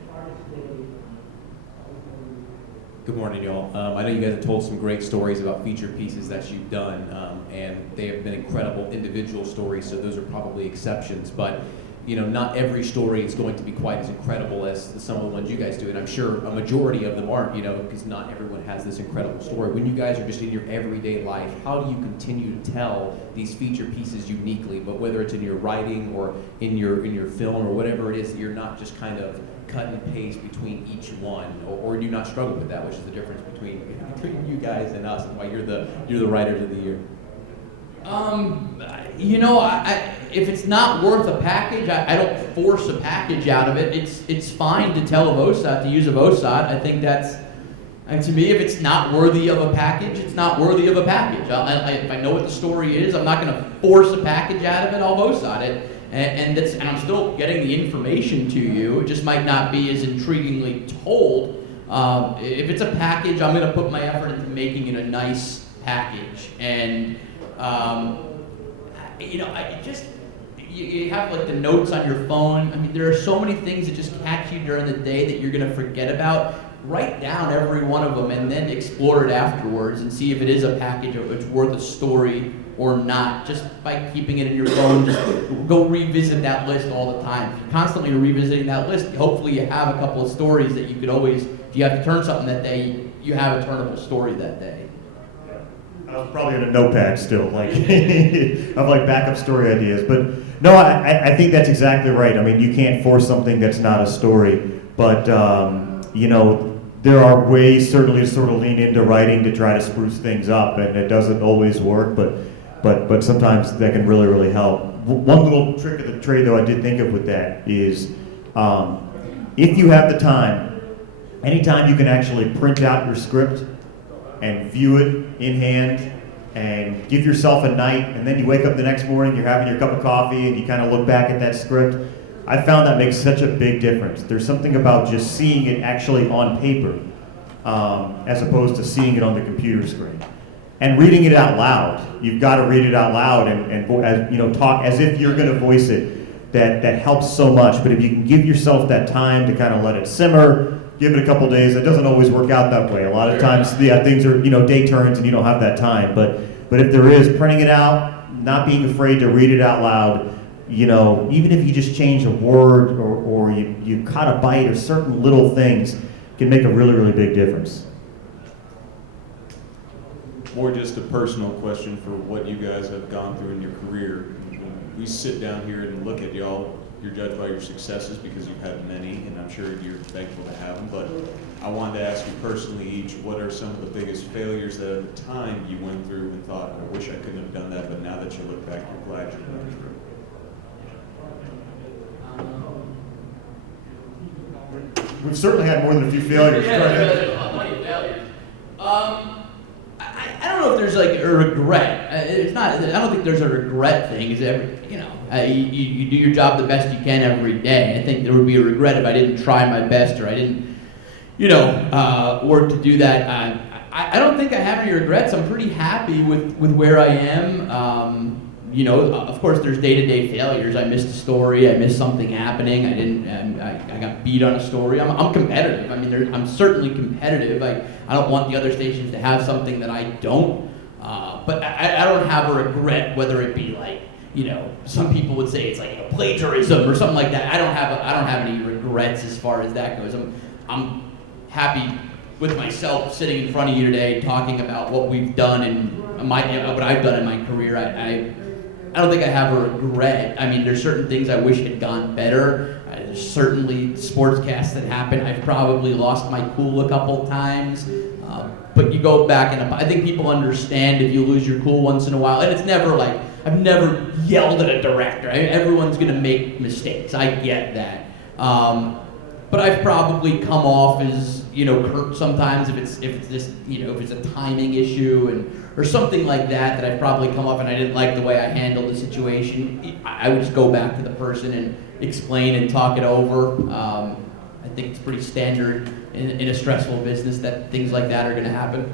Good morning, y'all. I know you guys have told some great stories about feature pieces that you've done, and they have been incredible individual stories, so those are probably exceptions, but not every story is going to be quite as incredible as some of the ones you guys do, and I'm sure a majority of them aren't, because not everyone has this incredible story. When you guys are just in your everyday life, how do you continue to tell these feature pieces uniquely, but whether it's in your writing or in your film or whatever it is, that you're not just kind of cut and paste between each one, or do you not struggle with that, which is the difference between you guys and us, and why you're the writers of the year? If it's not worth a package, I don't force a package out of it. It's fine to tell a VOSAT to use a VOSAT. I think that's, and to me, if it's not worthy of a package, it's not worthy of a package. If I know what the story is, I'm not going to force a package out of it. I'll VOSAT it, and I'm still getting the information to you. It just might not be as intriguingly told. If it's a package, I'm going to put my effort into making it a nice package, and you have like the notes on your phone. I mean, there are so many things that just catch you during the day that you're going to forget about. Write down every one of them and then explore it afterwards and see if it is a package or it's worth a story or not. Just by keeping it in your phone, just go revisit that list all the time. If you're constantly revisiting that list, hopefully you have a couple of stories that you could always, if you have to turn something that day, you have a turnable story that day. I was probably in a notepad still, of backup story ideas. But no, I think that's exactly right. I mean, you can't force something that's not a story. But there are ways certainly to sort of lean into writing to try to spruce things up, and it doesn't always work. But sometimes that can really, really help. One little trick of the trade, though, I did think of with that is, if you have the time, anytime you can actually print out your script and view it in hand and give yourself a night, and then you wake up the next morning, you're having your cup of coffee and you kind of look back at that script. I found that makes such a big difference. There's something about just seeing it actually on paper as opposed to seeing it on the computer screen. And reading it out loud. You've got to read it out loud and talk as if you're going to voice it. That helps so much. But if you can give yourself that time to kind of let it simmer, give it a couple days. It doesn't always work out that way. A lot of times, things are day turns and you don't have that time. But if there is, printing it out, not being afraid to read it out loud, you know, even if you just change a word or you cut a bite or certain little things can make a really, really big difference. More just a personal question for what you guys have gone through in your career. When we sit down here and look at y'all, you're judged by your successes because you've had many, and I'm sure you're thankful to have them, but I wanted to ask you personally each, what are some of the biggest failures that at the time you went through and thought, I wish I couldn't have done that, but now that you look back, you're glad you went through? We've certainly had more than a few failures. Yeah, there's plenty of failures. I don't know if there's like a regret. It's not. I don't think there's a regret thing. It's you do your job the best you can every day. I think there would be a regret if I didn't try my best or I didn't, work to do that. I don't think I have any regrets. I'm pretty happy with where I am. Of course, there's day-to-day failures. I missed a story. I missed something happening. I got beat on a story. I'm competitive. I mean, I'm certainly competitive. I don't want the other stations to have something that I don't. But I don't have a regret, whether it be like, some people would say it's like plagiarism or something like that. I don't have any regrets as far as that goes. I'm happy with myself sitting in front of you today talking about what we've done and what I've done in my career. I don't think I have a regret. I mean, there's certain things I wish had gone better. There's certainly sportscasts that happen. I've probably lost my cool a couple times. But you go back and I think people understand if you lose your cool once in a while. And it's never like, I've never yelled at a director. Everyone's going to make mistakes. I get that. But I've probably come off as, curt sometimes if it's just, if it's a timing issue or something like that I've probably come off and I didn't like the way I handled the situation. I would just go back to the person and explain and talk it over. I think it's pretty standard in a stressful business that things like that are going to happen.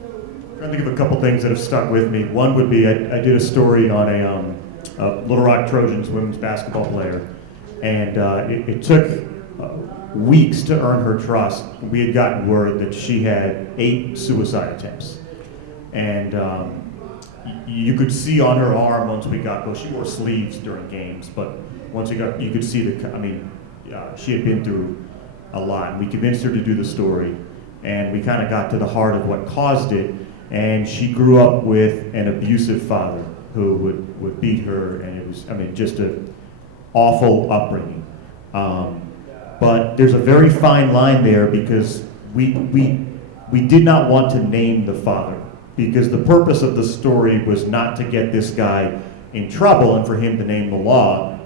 I'm trying to think of a couple things that have stuck with me. One would be I did a story on a Little Rock Trojans women's basketball player, and it took weeks to earn her trust. We had gotten word that she had 8 suicide attempts. And you could see on her arm once we got, well, she wore sleeves during games, but once you could see she had been through a lot. And we convinced her to do the story, and we kind of got to the heart of what caused it. And she grew up with an abusive father who would beat her, and it was, just an awful upbringing. But there's a very fine line there because we did not want to name the father, because the purpose of the story was not to get this guy in trouble and for him to name the law.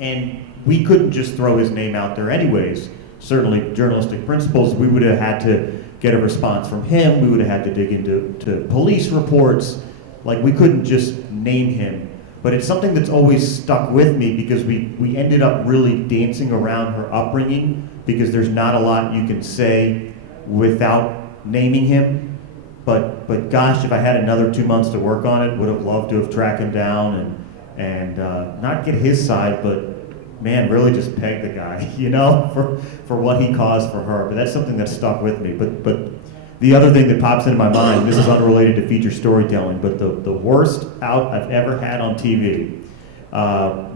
And we couldn't just throw his name out there anyways. Certainly journalistic principles, we would have had to get a response from him. We would have had to dig into police reports. Like, we couldn't just name him. But it's something that's always stuck with me because we ended up really dancing around her upbringing because there's not a lot you can say without naming him. But gosh, if I had another 2 months to work on it, would have loved to have tracked him down and not get his side, but man, really just peg the guy, for what he caused for her. But that's something that stuck with me. But the other thing that pops into my mind, this is unrelated to feature storytelling, but the worst out I've ever had on TV.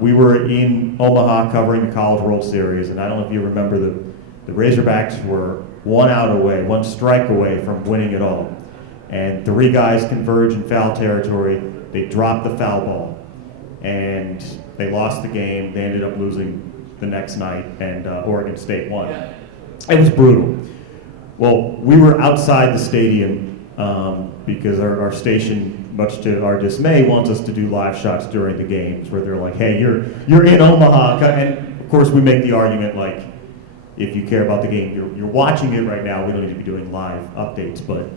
We were in Omaha covering the College World Series, and I don't know if you remember the Razorbacks were 1 out away, 1 strike away from winning it all. And 3 guys converge in foul territory. They dropped the foul ball, and they lost the game. They ended up losing the next night, and Oregon State won. Yeah. It was brutal. Well, we were outside the stadium because our station, much to our dismay, wants us to do live shots during the games where they're like, hey, you're in Omaha. And of course, we make the argument like, if you care about the game, you're watching it right now. We don't need to be doing live updates. But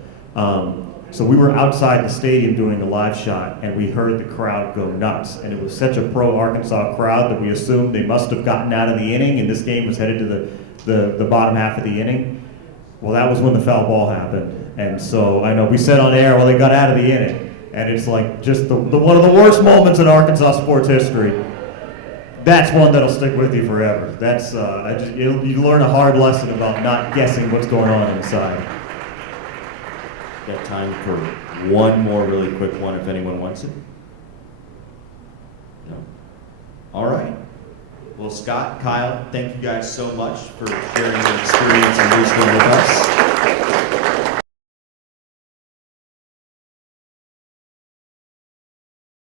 so we were outside the stadium doing a live shot, and we heard the crowd go nuts. And it was such a pro-Arkansas crowd that we assumed they must have gotten out of the inning, and this game was headed to the bottom half of the inning. Well, that was when the foul ball happened. And so I know we said on air, well, they got out of the inning. And it's like just the one of the worst moments in Arkansas sports history. That's one that'll stick with you forever. That's you learn a hard lesson about not guessing what's going on inside. Got time for one more really quick one if anyone wants it? No? All right. Well, Scott, Kyle, thank you guys so much for sharing your experience and wisdom with